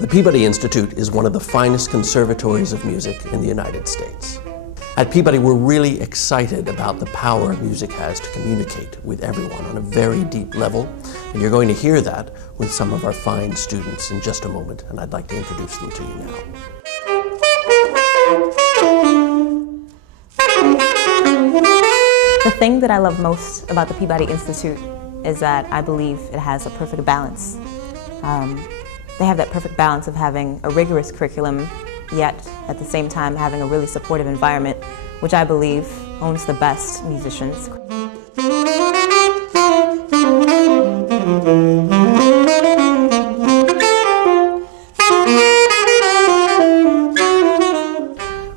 The Peabody Institute is one of the finest conservatories of music in the United States. At Peabody, we're really excited about the power music has to communicate with everyone on a very deep level, and you're going to hear that with some of our fine students in just a moment, and I'd like to introduce them to you now. The thing that I love most about the Peabody Institute is that I believe it has a perfect balance. They have that perfect balance of having a rigorous curriculum, yet at the same time having a really supportive environment, which I believe owns the best musicians.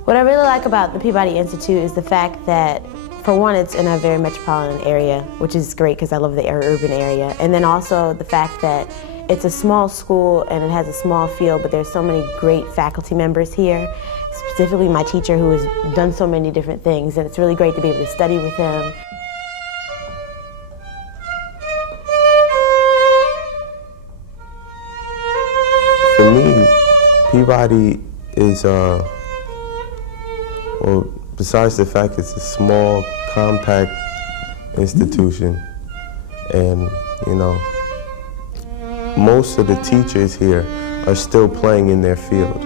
What I really like about the Peabody Institute is the fact that, for one, it's in a very metropolitan area, which is great because I love the urban area, and then also the fact that it's a small school and it has a small field, but there's so many great faculty members here, specifically my teacher who has done so many different things, and it's really great to be able to study with him. For me, Peabody is, well, besides the fact it's a small, compact institution, and, you know, most of the teachers here are still playing in their field.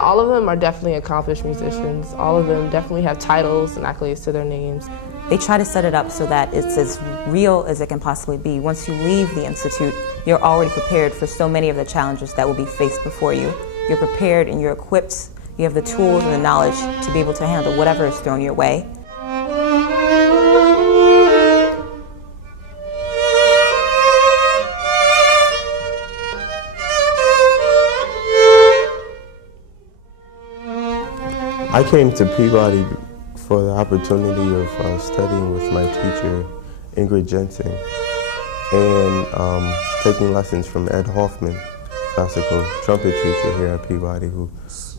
All of them are definitely accomplished musicians. All of them definitely have titles and accolades to their names. They try to set it up so that it's as real as it can possibly be. Once you leave the Institute, you're already prepared for so many of the challenges that will be faced before you. You're prepared and you're equipped. You have the tools and the knowledge to be able to handle whatever is thrown your way. I came to Peabody for the opportunity of studying with my teacher, Ingrid Jensen, and taking lessons from Ed Hoffman, classical trumpet teacher here at Peabody, who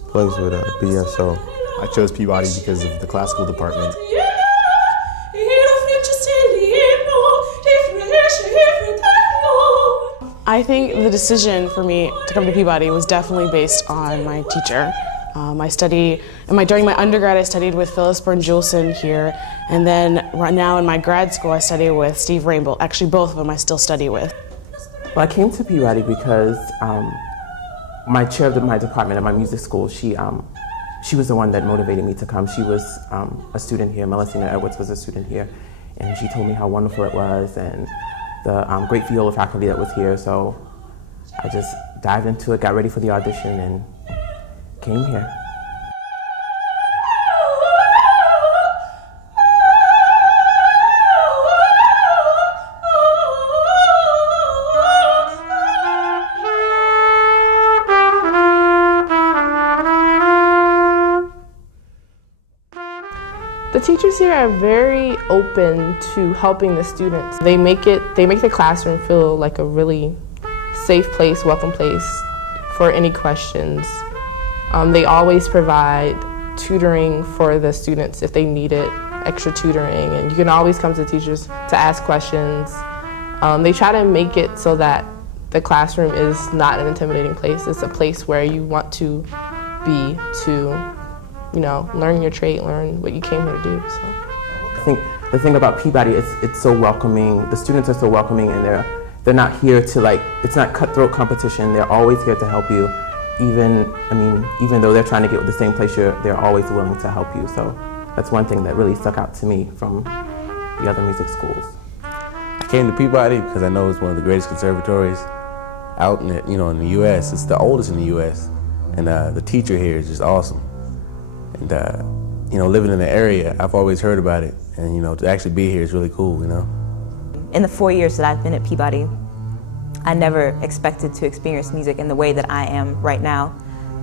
plays with a BSO. I chose Peabody because of the classical department. I think the decision for me to come to Peabody was definitely based on my teacher. During my undergrad, I studied with Phyllis Byrne-Juleson here, and then right now in my grad school, I study with Steve Rainbow. Actually, both of them I still study with. Well, I came to Peabody because my chair of my department at my music school, she was the one that motivated me to come. She was a student here. Melissina Edwards was a student here, and she told me how wonderful it was and the great viola faculty that was here. So I just dived into it, got ready for the audition, and came here. The teachers here are very open to helping the students. They make the classroom feel like a really safe place, welcome place for any questions. They always provide tutoring for the students if they need it, extra tutoring, and you can always come to the teachers to ask questions. They try to make it so that the classroom is not an intimidating place. It's a place where you want to be to, you know, learn your trade, learn what you came here to do. So. I think the thing about Peabody is it's so welcoming. The students are so welcoming, and they're not here to it's not cutthroat competition. They're always here to help you. Even though they're trying to get to the same place, they're always willing to help you. So that's one thing that really stuck out to me from the other music schools. I came to Peabody because I know it's one of the greatest conservatories out in in the U.S. It's the oldest in the U.S. and the teacher here is just awesome. And living in the area, I've always heard about it, and to actually be here is really cool. In the 4 years that I've been at Peabody, I never expected to experience music in the way that I am right now.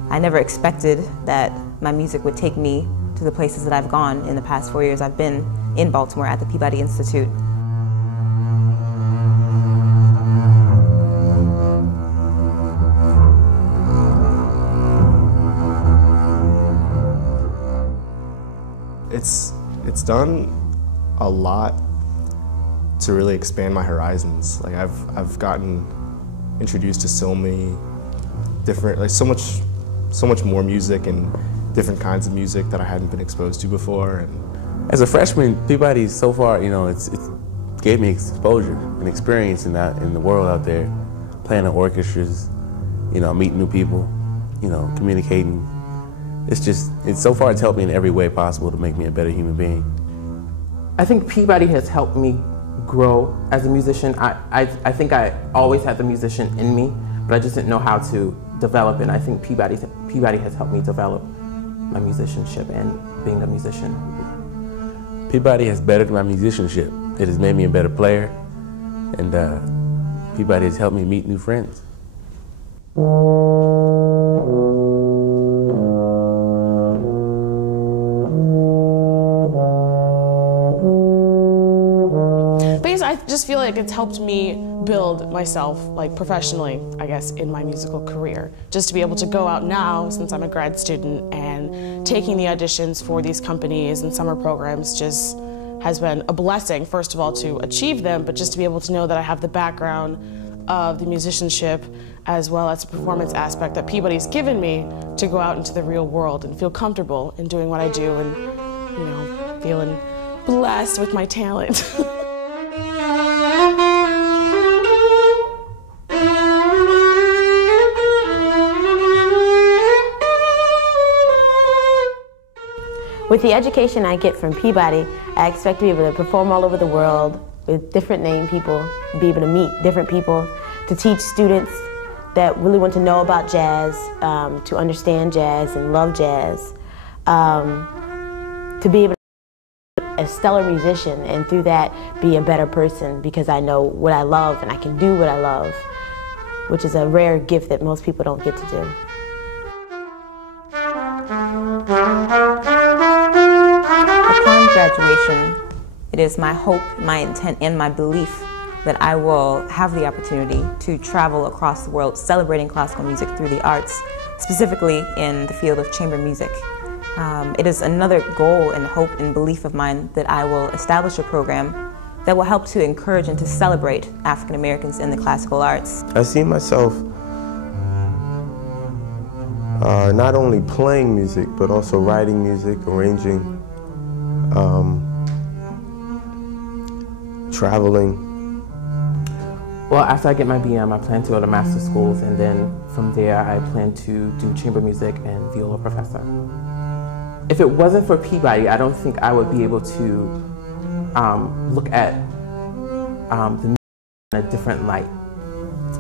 I never expected that my music would take me to the places that I've gone in the past 4 years. I've been in Baltimore at the Peabody Institute. It's It's done a lot to really expand my horizons. Like I've gotten introduced to so many different, like so much more music and different kinds of music that I hadn't been exposed to before. And as a freshman, Peabody so far, it's gave me exposure and experience in the world out there, playing in orchestras, meeting new people, communicating. It's so far it's helped me in every way possible to make me a better human being. I think Peabody has helped me grow as a musician. I think I always had the musician in me, but I just didn't know how to develop it. And I think Peabody has helped me develop my musicianship and being a musician. Peabody has bettered my musicianship. It has made me a better player, and Peabody has helped me meet new friends. I just feel like it's helped me build myself, like professionally, I guess, in my musical career. Just to be able to go out now, since I'm a grad student, and taking the auditions for these companies and summer programs just has been a blessing, first of all, to achieve them, but just to be able to know that I have the background of the musicianship as well as the performance aspect that Peabody's given me to go out into the real world and feel comfortable in doing what I do and, feeling blessed with my talent. With the education I get from Peabody, I expect to be able to perform all over the world with different name people, be able to meet different people, to teach students that really want to know about jazz, to understand jazz and love jazz, to be able to be a stellar musician and through that be a better person because I know what I love and I can do what I love, which is a rare gift that most people don't get to do. Upon graduation, it is my hope, my intent, and my belief that I will have the opportunity to travel across the world celebrating classical music through the arts, specifically in the field of chamber music. It is another goal and hope and belief of mine that I will establish a program that will help to encourage and to celebrate African Americans in the classical arts. I see myself not only playing music, but also writing music, arranging, traveling. Well, after I get my BM, I plan to go to master's schools, and then from there I plan to do chamber music and viola professor. If it wasn't for Peabody, I don't think I would be able to look at the music in a different light.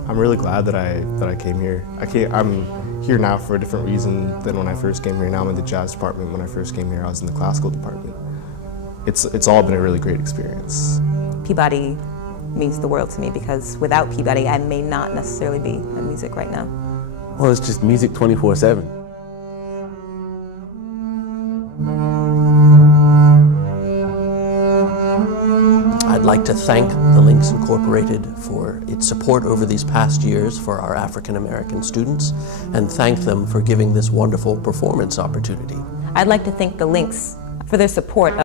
I'm really glad that I came here. I'm here now for a different reason than when I first came here. Now I'm in the jazz department. When I first came here, I was in the classical department. It's all been a really great experience. Peabody means the world to me because without Peabody, I may not necessarily be in music right now. Well, it's just music 24/7. I'd like to thank the Links Incorporated for its support over these past years for our African American students and thank them for giving this wonderful performance opportunity. I'd like to thank the Links for their support of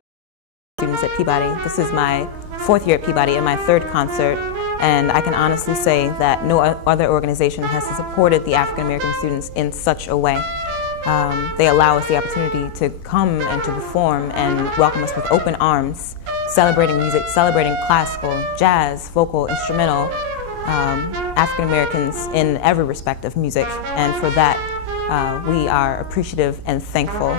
students at Peabody. This is my 4th year at Peabody and my 3rd concert, and I can honestly say that no other organization has supported the African American students in such a way. They allow us the opportunity to come and to perform and welcome us with open arms, celebrating music, celebrating classical, jazz, vocal, instrumental, African Americans in every respect of music, and for that we are appreciative and thankful.